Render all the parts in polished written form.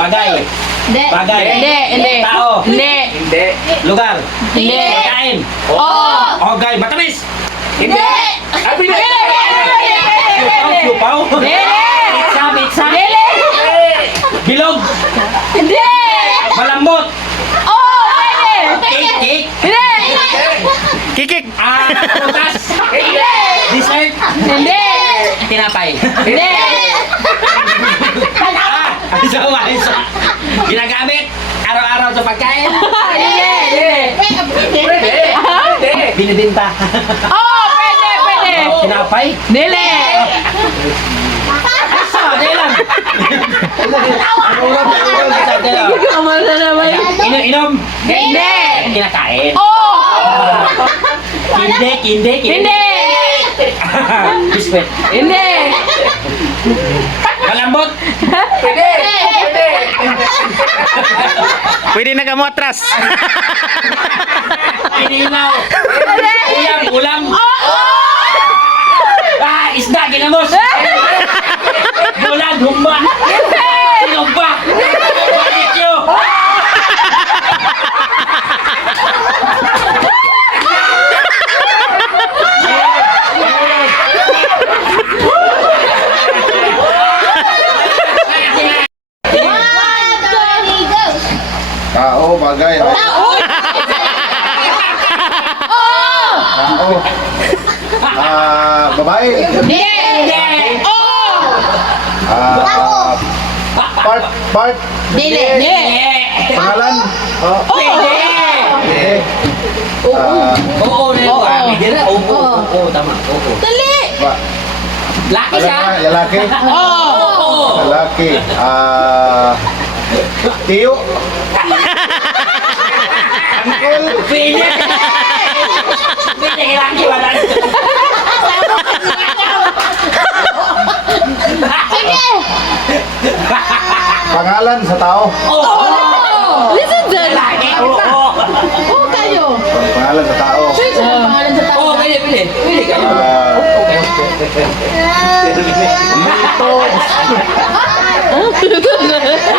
Bagay. Hindi. Bagay. Hindi. Tao. Hindi. Hindi. Lugar. Hindi. Pagkain. Oo. Ogay. Matamis. Hindi. Abi na. Siupaw. Pizza. Bilog. Hindi. Malambot. Oo, pwede. Cake. Hindi. Kikik. Prutas. Hindi. Dessert. Hindi. Tinapay. Hindi. Isa. Ginagamit araw-araw sa pagkain. Hindi. Pwede. Pwede. Binibinta. Oo, pwede. Tinapay. Dili. Asa, dahil lang. Kamala naman. Inom. Hindi. Kinakain. Oo. Kinde. Hindi. Biskwit. Hindi. Malambot. Pwede. Pwede. Pwede na kamo atras. Inilaw. Ulam. Oo. Isda, ginamos. Bulan, humba. Sinumba. Barbecue. Tao, bagay. Oo. Tao. Babae. Hindi. Oo. Part. Dili. Pangalan. Oo. Oo, tama. Oo. Dali. Laki siya. Lalaki. Oo. Lalaki. Tiyo. Angkol. Pwede. Pwede, laki. Wala. Sige. Pangalan sa tao. Oo. Listen dyan. Oo. Oo kayo. Pangalan sa tao. Pangalan sa tao. Oo, pwede. Pwede kayo.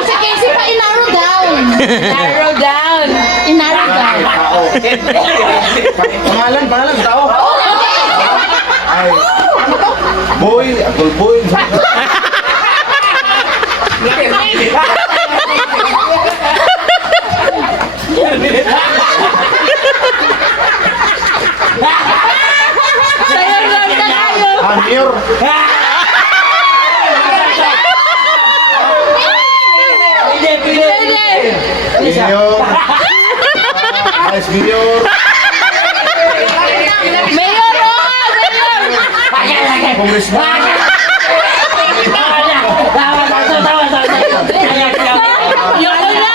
Si Casey pa i-narrow down. Narrow down. I-narrow down. Tao. Pangalan sa tao. Ay. Boy. Angkol boy. Sayang lang na kayo. Amir. Pwede. Mayor. Vice Mayor. Mayor, Mayor. Congressman. Yoko na.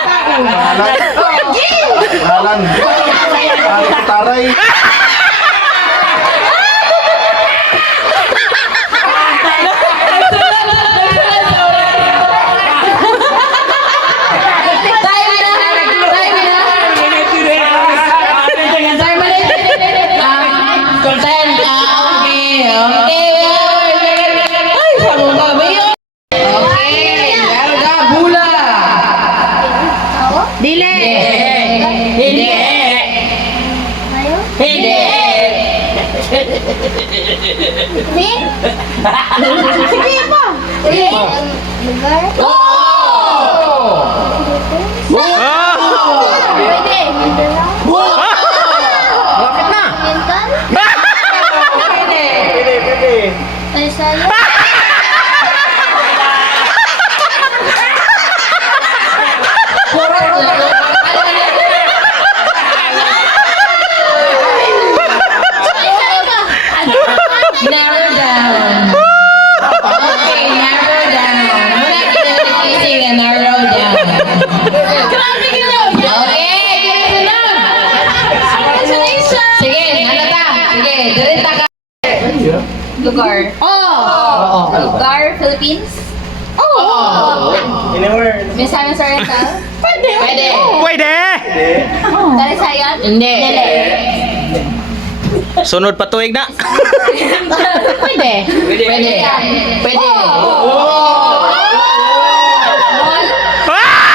Pangalan. Taray. Dili. Hindi. Hindi. Sige pa. Lugar. Pwede. Bakit na? Mental. Pwede. Ay, sayo. Narrow down. Okay, narrow down. Muna kita nagising na narrow down. Okay, congratulations. Sige, halata. Sige, dirita ka. Lugar. Oo. Lugar, Philippines. Miss Simon Sorrento. Pwede. Pwede. Dalisayan. Hindi. Sunod patuig na. Pwede. Pwede. Pwede. Ah!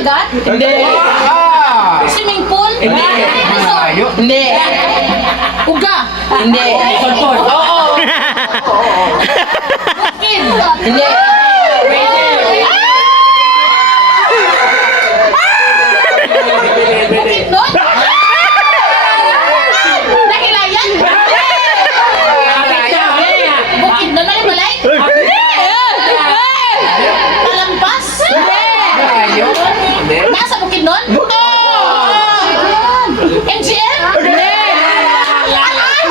dagat? Hindi. Swimming pool? Hindi. Resort? Hindi. Uga? Hindi. Oo. Bukid? Hindi. Pwede. Bukid nun? Nahilayan? Bukid nun? Malibalay? Talampas? Nasa bukid nun? MGM? Alang?